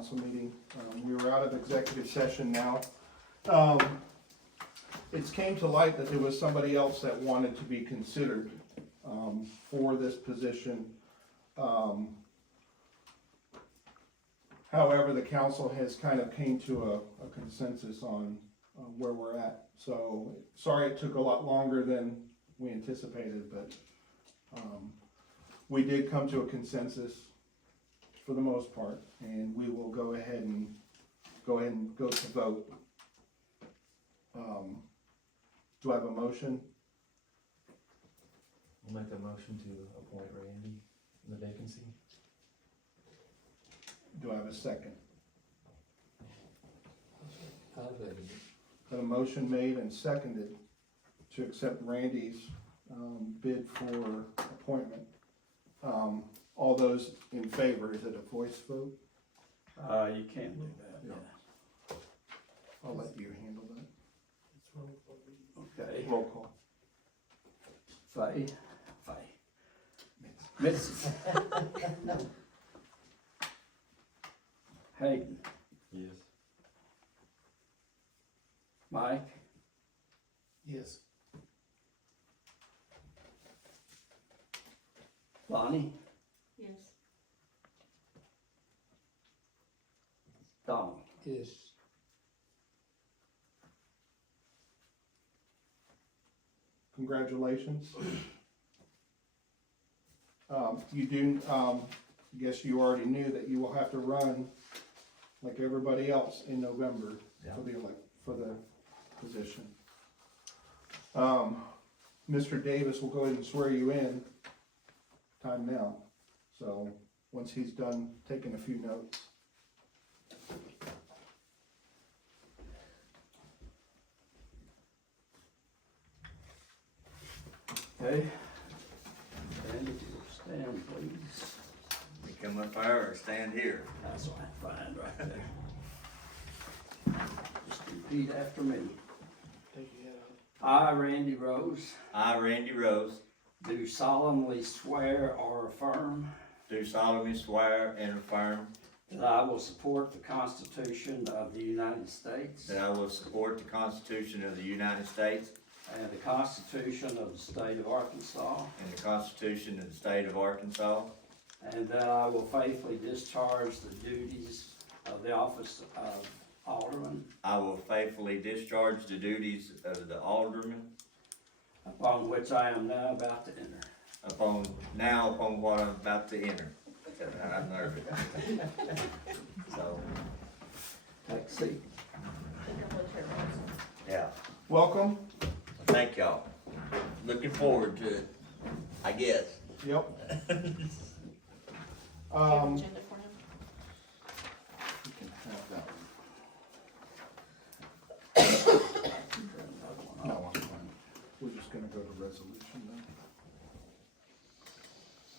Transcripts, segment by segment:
council meeting. We were out of executive session now. It's came to light that there was somebody else that wanted to be considered for this position. However, the council has kind of came to a consensus on where we're at. So, sorry it took a lot longer than we anticipated, but we did come to a consensus for the most part, and we will go ahead and go to vote. Do I have a motion? I'll make a motion to appoint Randy in the vacancy. Do I have a second? I'll second it. Got a motion made and seconded to accept Randy's bid for appointment. All those in favor, is it a voice vote? You can do that. Yeah. I'll let you handle that. Okay. Roll call. Fay. Mitzi. Hayden. Yes. Mike. Yes. Bonnie. Yes. Donald. Yes. Congratulations. You do, I guess you already knew that you will have to run like everybody else in November for the position. Mr. Davis will go ahead and swear you in. Time now. So, once he's done taking a few notes. Okay. Randy, if you'll stand, please. You come up there or stand here. That's fine right there. Just repeat after me. Take your head I, Randy Rose, I, Randy Rose, do solemnly swear or affirm do solemnly swear and affirm that I will support the Constitution of the United States that I will support the Constitution of the United States and the Constitution of the State of Arkansas, and the Constitution of the State of Arkansas, and that I will faithfully discharge the duties of the office of Alderman I will faithfully discharge the duties of the Alderman upon which I am now about to enter. upon what I'm about to enter. I'm nervous. So, Take a seat. yeah, Welcome. thank y'all. Looking forward to it, I guess. Yep. Do you have an agenda for him? You can have that one. No, I'm fine. We're just gonna go to resolution then.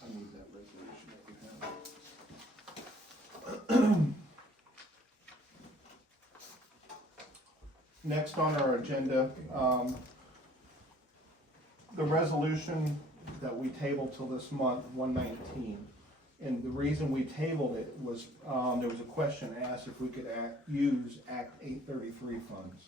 I need that resolution that we have. Next on our agenda, the resolution that we tabled till this month, 119. And the reason we tabled it was, there was a question asked if we could use Act 833 funds.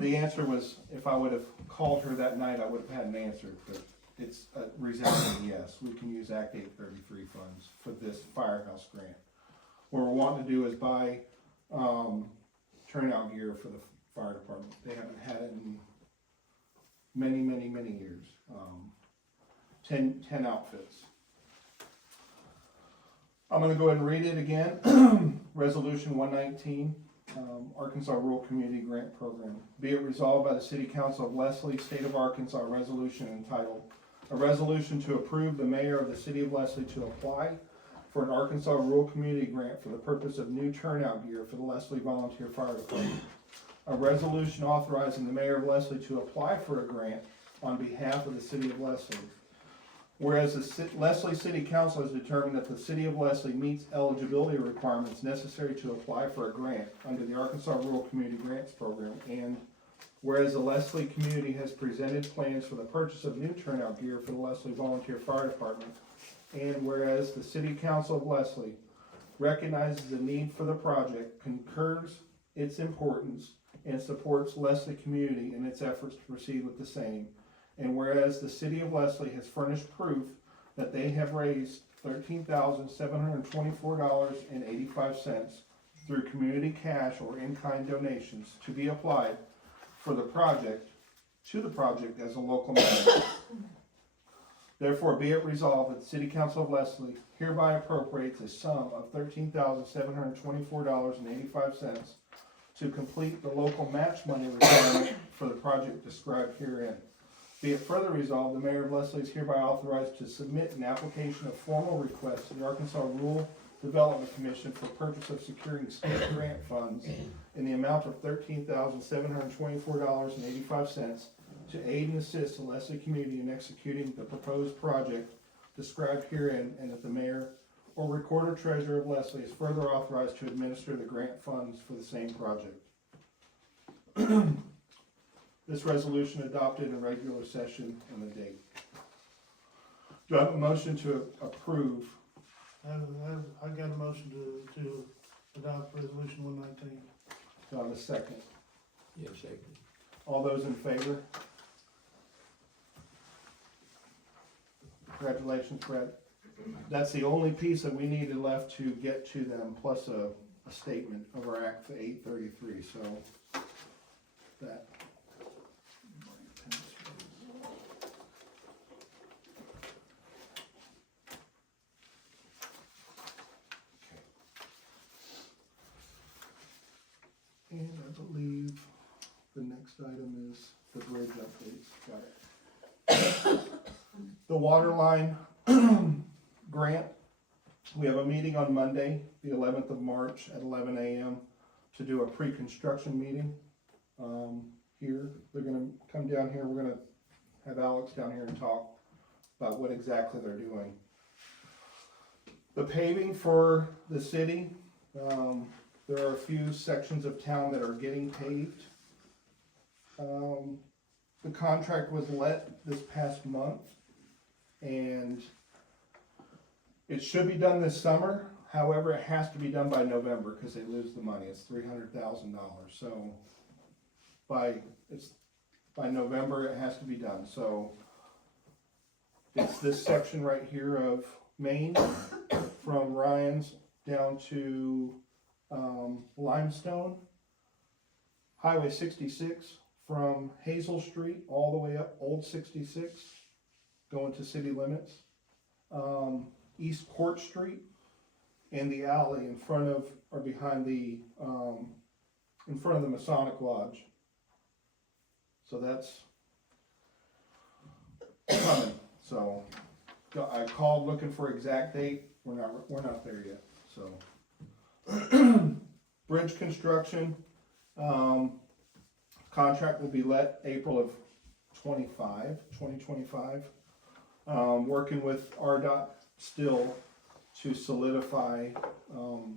The answer was, if I would have called her that night, I would have had an answer, but it's a resounding yes. We can use Act 833 funds for this firehouse grant. What we're wanting to do is buy turnout gear for the fire department. They haven't had it in many, many, many years. 10 outfits. I'm gonna go ahead and read it again. Resolution 119, Arkansas Rural Community Grant Program. Be it resolved by the City Council of Leslie, State of Arkansas, resolution entitled, a resolution to approve the mayor of the City of Leslie to apply for an Arkansas Rural Community Grant for the purpose of new turnout gear for the Leslie Volunteer Fire Department. A resolution authorizing the mayor of Leslie to apply for a grant on behalf of the City of Leslie. Whereas the Leslie City Council has determined that the City of Leslie meets eligibility requirements necessary to apply for a grant under the Arkansas Rural Community Grants Program, and whereas the Leslie community has presented plans for the purchase of new turnout gear for the Leslie Volunteer Fire Department, and whereas the City Council of Leslie recognizes the need for the project, concurs its importance, and supports Leslie community in its efforts to proceed with the same. And whereas the city of Leslie has furnished proof that they have raised $13,724.85 through community cash or in-kind donations to be applied for the project, to the project as a local matter. Therefore, be it resolved that the City Council of Leslie hereby appropriates a sum of $13,724.85 to complete the local match money requirement for the project described herein. Be it further resolved, the Mayor of Leslie is hereby authorized to submit an application of formal request to the Arkansas Rural Development Commission for purpose of securing state grant funds in the amount of $13,724.85 to aid and assist the Leslie community in executing the proposed project described herein, and that the mayor or recorder treasurer of Leslie is further authorized to administer the grant funds for the same project. This resolution adopted in regular session and the date. Do I have a motion to approve? I got a motion to adopt resolution 119. Do I have a second? Yeah, second. All those in favor? Congratulations, Brett. That's the only piece that we needed left to get to them, plus a statement of our Act 833, so that. And I believe the next item is the bridge updates. Got it. The water line grant, we have a meeting on Monday, the 11th of March at 11 a.m. to do a pre-construction meeting here. They're gonna come down here, we're gonna have Alex down here and talk about what exactly they're doing. The paving for the city, there are a few sections of town that are getting paved. The contract was let this past month, and it should be done this summer. However, it has to be done by November because they lose the money. It's $300,000. So by November it has to be done. So it's this section right here of Main from Ryan's down to Limestone, Highway 66 from Hazel Street all the way up Old 66 going to city limits, East Court Street, and the alley in front of or behind the in front of the Masonic Lodge. So that's coming. So I called looking for exact date. We're not there yet. So bridge construction, contract will be let April of 2025. Working with RDOT still to solidify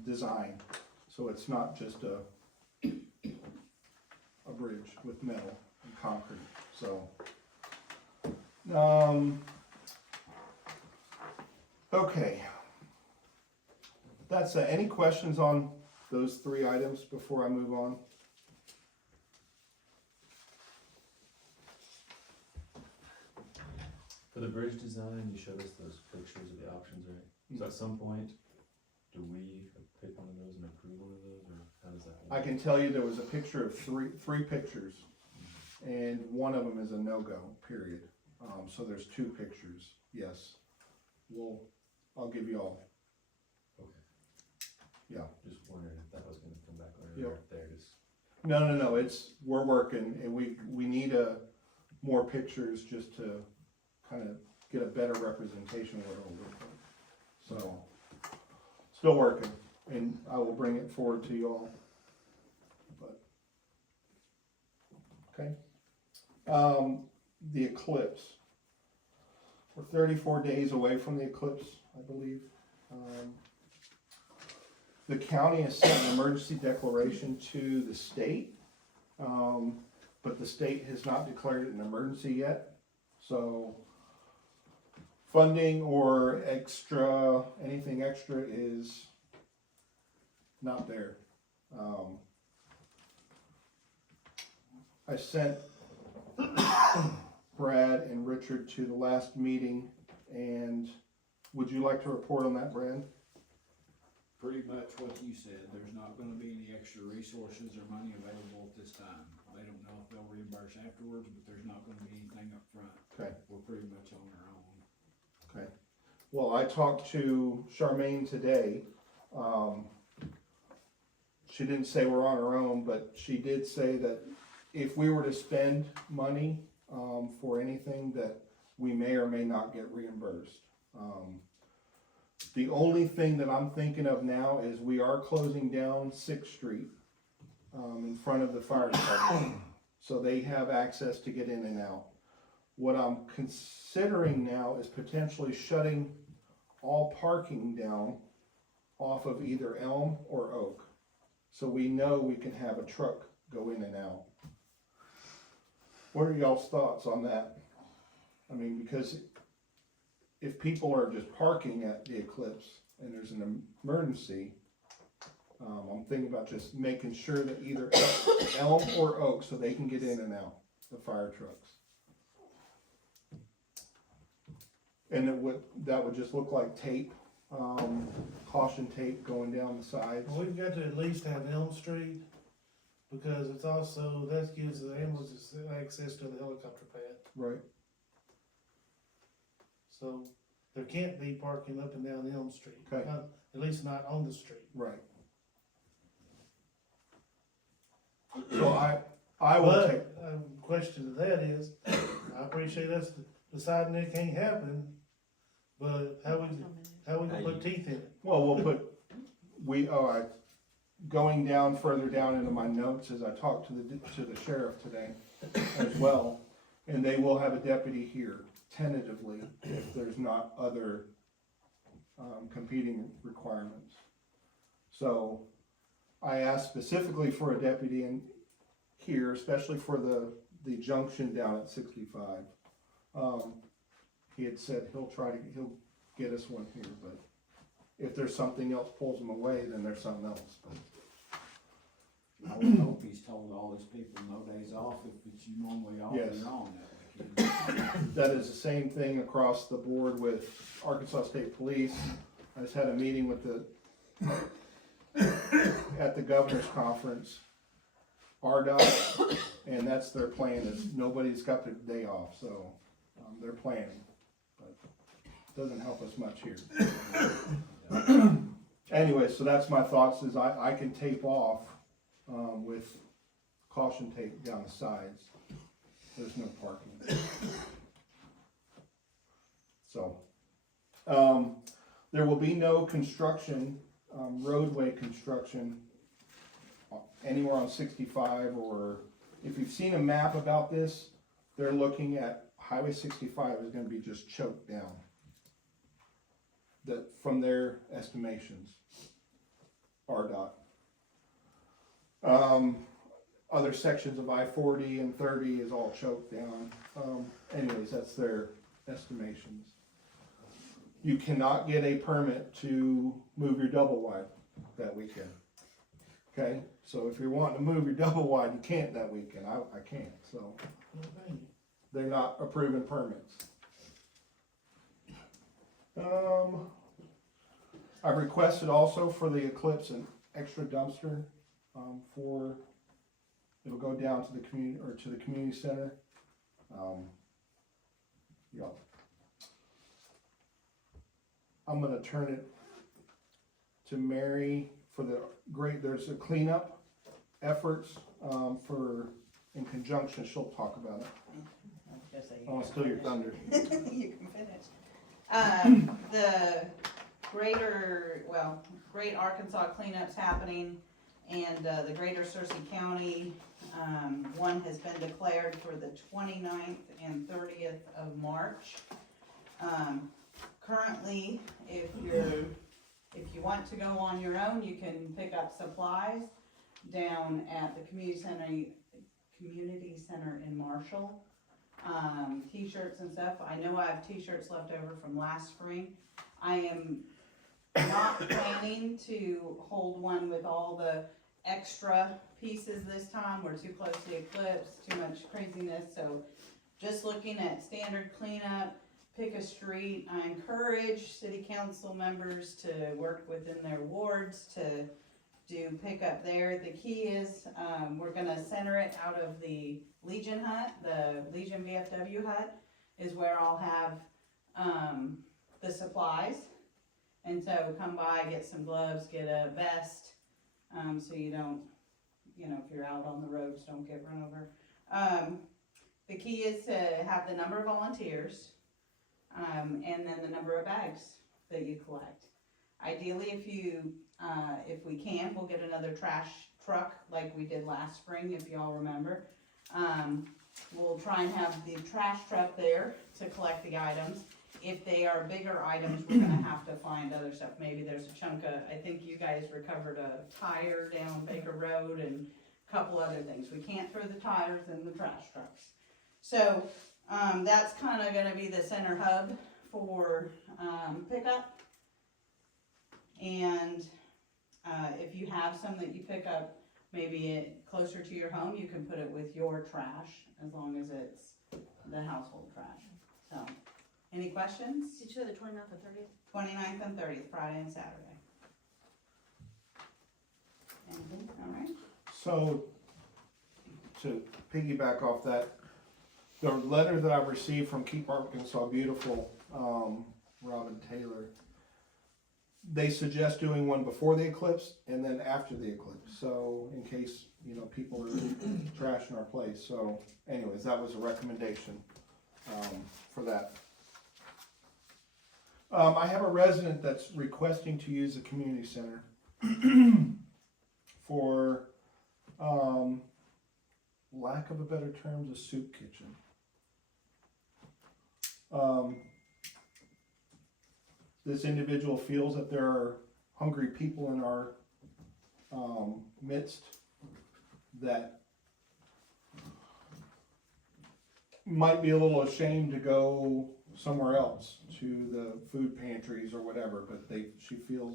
design, so it's not just a bridge with metal and concrete. So okay, that's any questions on those three items before I move on? For the bridge design, you showed us those pictures of the options, right? So at some point, do we pick one of those and approve one of those, or how does that I work? can tell you there was a picture of three pictures, and one of them is a no-go, period. So there's two pictures, yes. I'll give you all. Okay. Yeah. Just wondering if that was gonna come back or Yep. there it is. No, we're working, and we need more pictures just to kind of get a better representation of what it'll look like. So, still working, and I will bring it forward to you all. But, okay. The eclipse. We're 34 days away from the eclipse, I believe. The county has sent an emergency declaration to the state, but the state has not declared it an emergency yet. So funding or anything extra is not there. I sent Brad and Richard to the last meeting, and would you like to report on that, Brad? Pretty much what you said, there's not gonna be any extra resources or money available at this time. They don't know if they'll reimburse afterwards, but there's not gonna be anything up front. Okay. We're pretty much on our own. Well, I talked to Charmaine today. She didn't say we're on our own, but she did say that if we were to spend money, for anything, that we may or may not get reimbursed. The only thing that I'm thinking of now is we are closing down Sixth Street, in front of the fire department. So they have access to get in and out. What I'm considering now is potentially shutting all parking down off of either Elm or Oak. So we know we can have a truck go in and out. What are y'all's thoughts on that? I mean, because if people are just parking at the Eclipse and there's an emergency, I'm thinking about just making sure that either Elm or Oak, so they can get in and out, the fire trucks. And that would just look like tape, caution tape going down the sides. Well, we've got to at least have Elm Street, because it's also, that gives the ambulances access to the helicopter pad. Right. So there can't be parking up and down Elm Street. Okay. At least not on the street. Right. So I will take, But, question to that is, I appreciate us deciding it can't happen, but how we gonna put teeth in it? well, we'll put, going down further down into my notes as I talked to the sheriff today as well, and they will have a deputy here tentatively if there's not other competing requirements. So I asked specifically for a deputy in here, especially for the junction down at 65. He had said he'll get us one here, but if there's something else pulls him away, then there's something else. I would hope he's told all his people no days off if it's you normally off, Yes. you're on that weekend. That is the same thing across the board with Arkansas State Police. I just had a meeting with at the governor's conference, RDOT, and that's their plan, is nobody's got their day off, so, they're planning. But it doesn't help us much here. Anyway, so that's my thoughts, is I can tape off, with caution tape down the sides. There's no parking. So, there will be no construction, roadway construction anywhere on 65, or if you've seen a map about this, they're looking at Highway 65 is gonna be just choked down. That, from their estimations, RDOT. Other sections of I-40 and 30 is all choked down. Anyways, that's their estimations. You cannot get a permit to move your double wide that weekend. Okay, so if you're wanting to move your double wide, you can't that weekend. I can't, so Okay. they're not approving permits. I've requested also for the Eclipse an extra dumpster, it'll go down to the community, or to the community center. Yeah. I'm gonna turn it to Mary for there's a cleanup efforts, in conjunction, she'll talk about it. I wanna steal your thunder. You can finish. The Great Arkansas cleanup's happening, and the Greater Searcy County, one has been declared for the 29th and 30th of March. Currently, if you want to go on your own, you can pick up supplies down at the community center in Marshall. T-shirts and stuff. I know I have t-shirts left over from last spring. I am not planning to hold one with all the extra pieces this time. We're too close to the eclipse, too much craziness, so just looking at standard cleanup, pick a street. I encourage city council members to work within their wards to do pickup there. The key is, we're gonna center it out of the Legion hut, the Legion VFW hut is where I'll have, the supplies. And so come by, get some gloves, get a vest, so you don't, if you're out on the roads, don't get run over. The key is to have the number of volunteers, and then the number of bags that you collect. Ideally, if we can, we'll get another trash truck like we did last spring, if y'all remember. We'll try and have the trash truck there to collect the items. If they are bigger items, we're gonna have to find other stuff. Maybe there's a chunk of, I think you guys recovered a tire down Baker Road and a couple other things. We can't throw the tires in the trash trucks. So, that's kinda gonna be the center hub for, pickup. And, if you have some that you pick up, maybe closer to your home, you can put it with your trash, as long as it's the household trash. So, any questions? Did you say the 29th and 30th? 29th and 30th, Friday and Saturday. Anything, all right? So, to piggyback off that, the letter that I received from Keep Arkansas Beautiful, Robin Taylor, they suggest doing one before the eclipse and then after the eclipse, so in case, people are trashing our place, so anyways, that was a recommendation, for that. I have a resident that's requesting to use the community center for, lack of a better term, the soup kitchen. This individual feels that there are hungry people in our midst that might be a little ashamed to go somewhere else to the food pantries or whatever, but they feel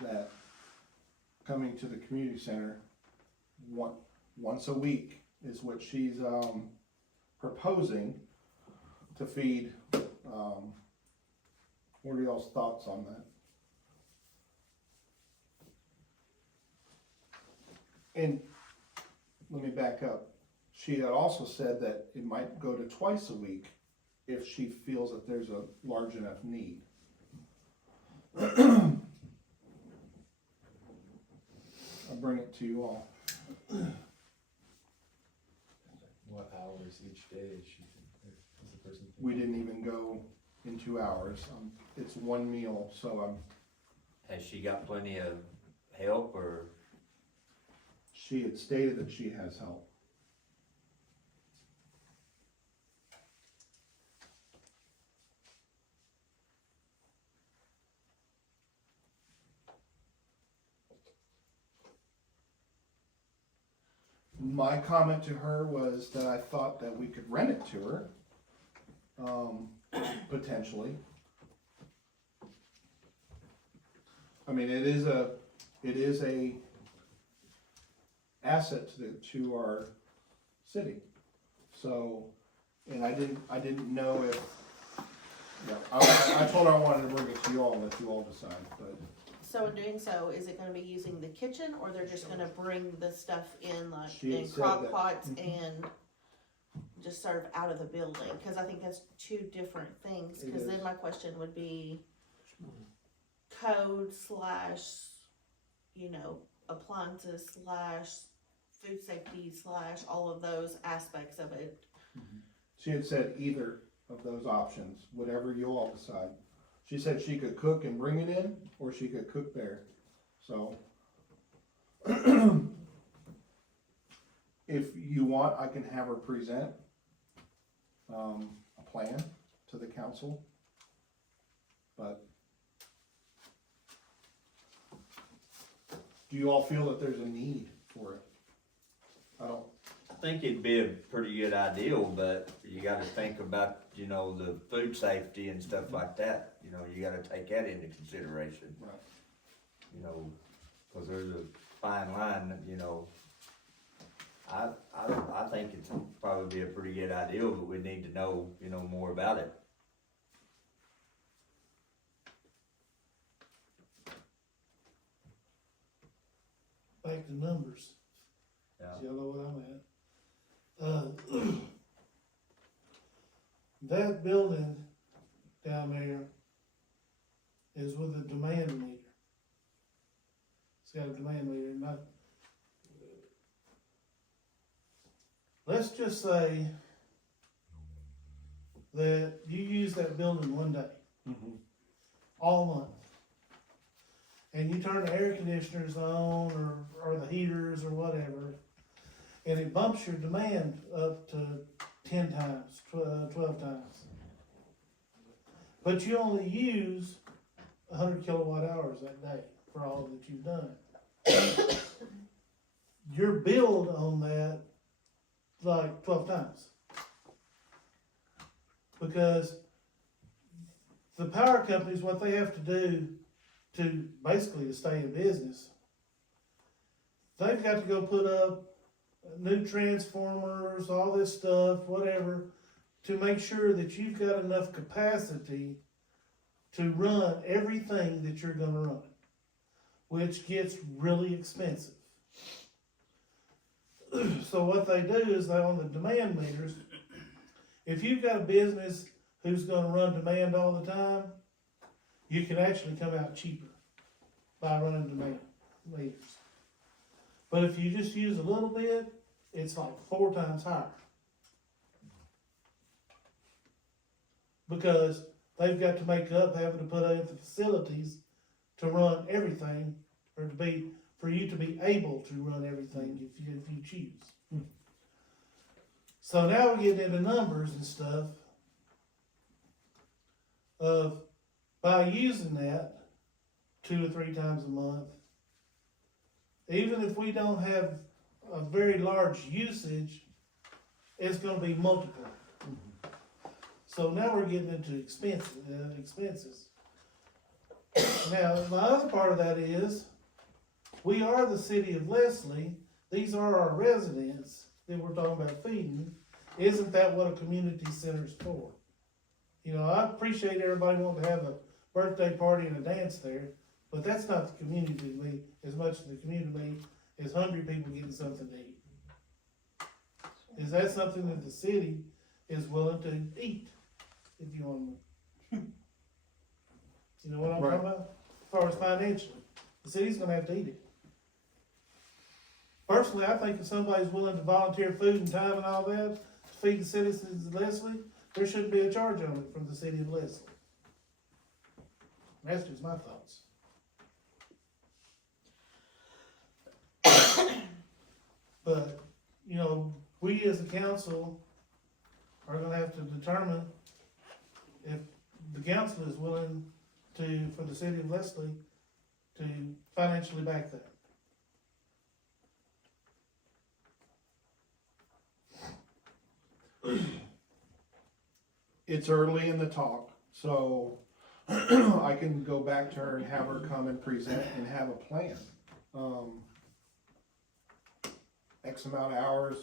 that coming to the community center once a week is what she's proposing to feed. What are y'all's thoughts on that? And let me back up. She had also said that it might go to twice a week if she feels that there's a large enough need. I'll bring it to you all. What hours each day is she, is the person? We didn't even go in 2 hours. It's one meal, so Has she got plenty of help, or? she had stated that she has help. My comment to her was that I thought that we could rent it to her, potentially. I mean, it is a asset to our city. So, and I didn't know if, I told her I wanted to bring it to you all and let you all decide, but. So in doing so, is it gonna be using the kitchen, or they're just gonna bring the stuff in like She had in said crock that. pots Mhm. and just serve out of the building? Cause I think that's two different things, It cause is. then my question would be code / appliances / food safety / all of those aspects of it. She had said either of those options, whatever you all decide. She said she could cook and bring it in, or she could cook there, so. If you want, I can have her present, a plan to the council. But. Do you all feel that there's a need for it? I think it'd be a pretty good ideal, but you gotta think about, the food safety and stuff like that, you know, you gotta take that into consideration. Right. You know, cause there's a fine line, you know. I think it's probably be a pretty good idea, but we need to know, you know, more about it. Back to numbers. Yeah. Y'all know what I'm at. That building down there is with a demand meter. It's got a demand meter, not. Let's just say that you use that building one day, all month. And you turn the air conditioners on or the heaters or whatever, and it bumps your demand up to 10 times, 12 times. But you only use 100 kilowatt hours that day for all that you've done. You're billed on that like 12 times. Because the power companies, what they have to do to basically to stay in business, they've got to go put up new transformers, all this stuff, whatever, to make sure that you've got enough capacity to run everything that you're gonna run, which gets really expensive. So what they do is they, on the demand meters, if you've got a business who's gonna run demand all the time, you can actually come out cheaper by running demand meters. But if you just use a little bit, it's like 4 times higher. Because they've got to make up having to put in the facilities to run everything, or for you to be able to run everything if you choose. So now we're getting into numbers and stuff of, by using that 2 to 3 times a month, even if we don't have a very large usage, it's gonna be multiple. So now we're getting into expenses. Now, the other part of that is, we are the city of Leslie, these are our residents that we're talking about feeding. Isn't that what a community center is for? You know, I appreciate everybody wanting to have a birthday party and a dance there, but that's not the community to me, as much as the community is hungry people getting something to eat. Is that something that the city is willing to eat, if you want to? You know what I'm talking about? As far as financially, the city's gonna have to eat it. Personally, I think if somebody's willing to volunteer food and time and all that to feed the citizens of Leslie, there shouldn't be a charge on it from the city of Leslie. That's just my thoughts. But, you know, we as a council are gonna have to determine if the council is willing to, for the city of Leslie, to financially back that. It's early in the talk, so I can go back to her and have her come and present and have a plan. X amount of hours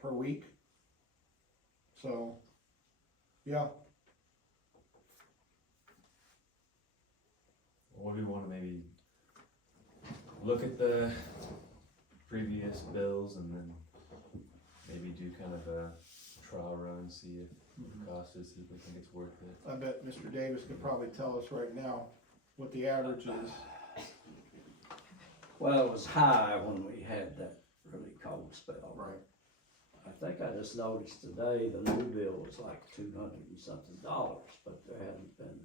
per week. So, yeah. Or do we wanna maybe look at the previous bills and then maybe do kind of a trial run, see if the cost is, see if we think it's worth it? I bet Mr. Davis could probably tell us right now what the average is. Well, it was high when we had that really cold spell. Right. I think I just noticed today the new bill was like $200 and something, but there hadn't been,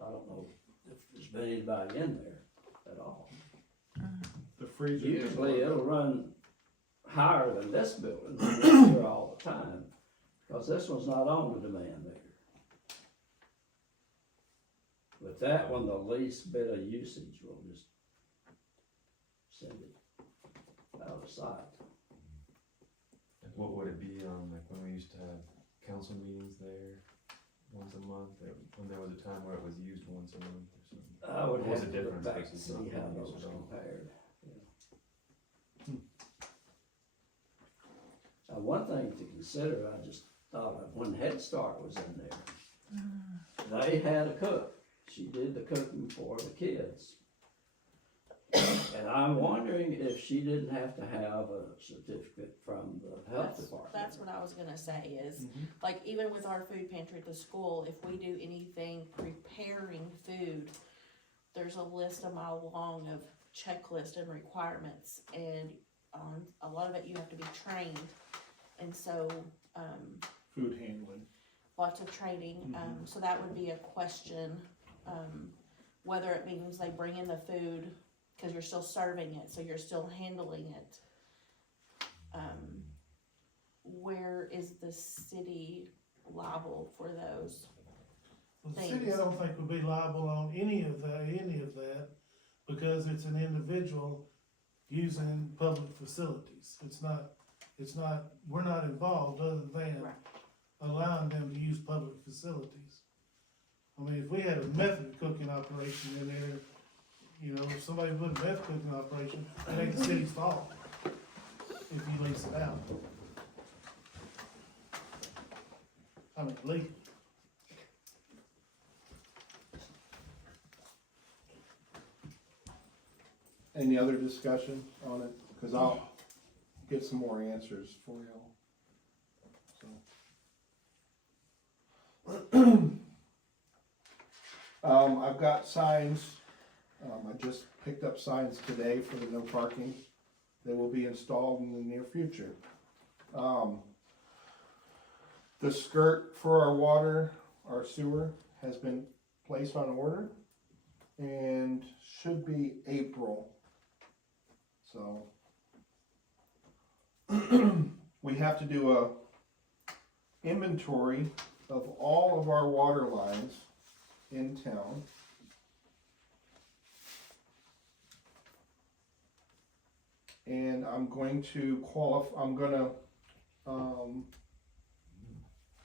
I don't know if there's been anybody in there at all. The freezer. Usually it'll run higher than this building, it's here all the time, because this one's not on the demand meter. But that one, the least bit of usage will just send it out of sight. Like what would it be on, like when we used to have council meetings there once once a month, when there was a time where it was used once a month or something. I would What was have the to look difference back to versus see not how being used those at all? compared. One thing to consider, I just thought of, when Head Start was in there, they had a cook. She did the cooking for the kids. And I'm wondering if she didn't have to have a certificate from the health department. That's what I was gonna say is, Mhm. like, even with our food pantry at the school, if we do anything preparing food, there's a list a mile long of checklists and requirements, and a lot of it you have to be trained. And so, Food handling. lots of training, so that would be a question, whether it means they bring in the food, cause you're still serving it, so you're still handling it. Where is the city liable for those? The city, I Things. don't think would be liable on any of that, because it's an individual using public facilities. We're not involved other than Right. allowing them to use public facilities. I mean, if we had a method cooking operation in there, you know, if somebody put a method cooking operation, it ain't the city's fault if you lease it out. I mean, legally. Any other discussion on it? Cause I'll get some more answers for y'all. So. I've got signs, I just picked up signs today for the no parking. They will be installed in the near future. The skirt for our water, our sewer, has been placed on order and should be April. So we have to do a inventory of all of our water lines in town. And I'm going to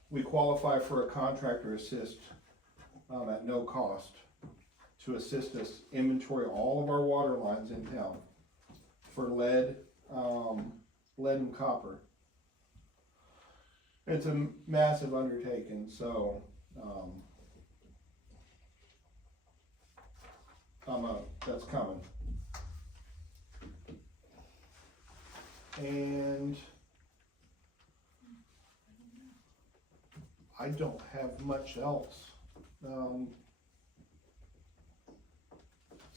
we qualify for a contractor assist, at no cost to assist us inventory all of our water lines in town for lead and copper. It's a massive undertaking, so, that's coming. And I don't have much else. That's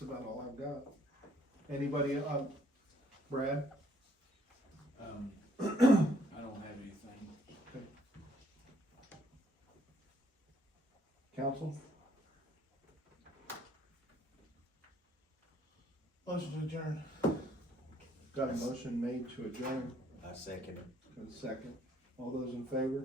about all I've got. Anybody, Brad? I don't have anything. Council? Motion to adjourn. Got a motion made to adjourn. I second it. Got a second. All those in favor?